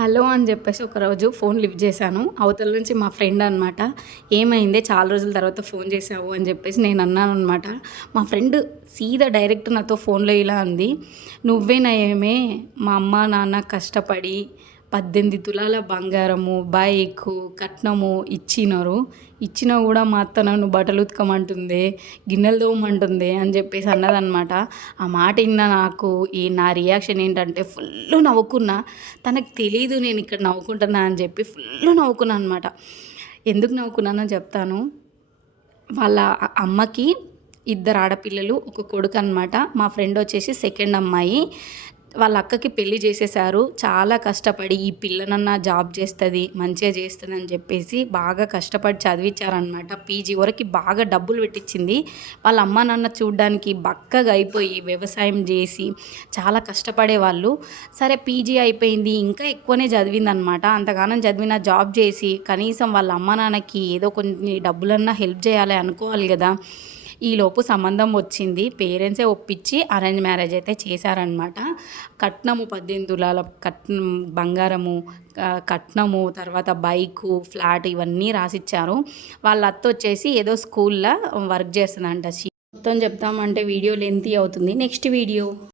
Hello అని చెప్పేసి ఒకరోజు ఫోన్ లిఫ్ట్ చేశాను. అవతల నుంచి మా ఫ్రెండ్ అనమాట ఏమైంది? చాలా రోజుల తర్వాత ఫోన్ చేసావు అని చెప్పేసి నేను అన్నాను అనమాట మా ఫ్రెండ్ సీదా డైరెక్ట్ నాతో ఫోన్లో ఇలా అంది. నువ్వేనా ఏమే మా అమ్మ నాన్న కష్టపడి పద్దెనిమిది తులాల బంగారము బైక్ కట్నము ఇచ్చినారు. ఇచ్చినా కూడా మా అత్త నన్ను బట్టలు ఉతకమంటుంది గిన్నెలు తోమంటుంది అని చెప్పేసి అన్నదనమాట ఆ మాట విన్న నాకు ఈ నా రియాక్షన్ ఏంటంటే ఫుల్ నవ్వుకున్నా. తనకు తెలీదు నేను ఇక్కడ నవ్వుకుంటున్నా అని చెప్పి ఫుల్ నవ్వుకున్నా అనమాట ఎందుకు నవ్వుకున్నానో చెప్తాను. వాళ్ళ అమ్మకి ఇద్దరు ఆడపిల్లలు ఒక కొడుకు అనమాట మా ఫ్రెండ్ వచ్చేసి సెకండ్ అమ్మాయి. వాళ్ళ అక్కకి పెళ్ళి చేసేసారు చాలా కష్టపడి ఈ పిల్లనన్నా జాబ్ చేస్తుంది మంచిగా చేస్తుంది అని చెప్పేసి బాగా కష్టపడి చదివించారనమాట పీజీ వరకు బాగా డబ్బులు పెట్టించింది వాళ్ళ అమ్మ నాన్న చూడడానికి బక్కగా అయిపోయి వ్యవసాయం చేసి చాలా కష్టపడే వాళ్ళు సరే పీజీ అయిపోయింది. ఇంకా ఎక్కువనే చదివింది అనమాట అంతగానం చదివిన జాబ్ చేసి కనీసం వాళ్ళ అమ్మ నాన్నకి ఏదో కొన్ని డబ్బులన్నా హెల్ప్ చేయాలి అనుకోవాలి కదా. ఈలోపు సంబంధం వచ్చింది. పేరెంట్సే ఒప్పించి అరేంజ్ మ్యారేజ్ అయితే చేశారనమాట కట్నము పద్దెనిమిది తులాల కట్నం బంగారము కట్నము తర్వాత బైకు ఫ్లాట్ ఇవన్నీ రాసిచ్చారు. వాళ్ళ అత్త వచ్చేసి ఏదో స్కూల్లో వర్క్ చేస్తుందంట. మొత్తం చెప్తామంటే వీడియో లెంతీ అవుతుంది. Next video.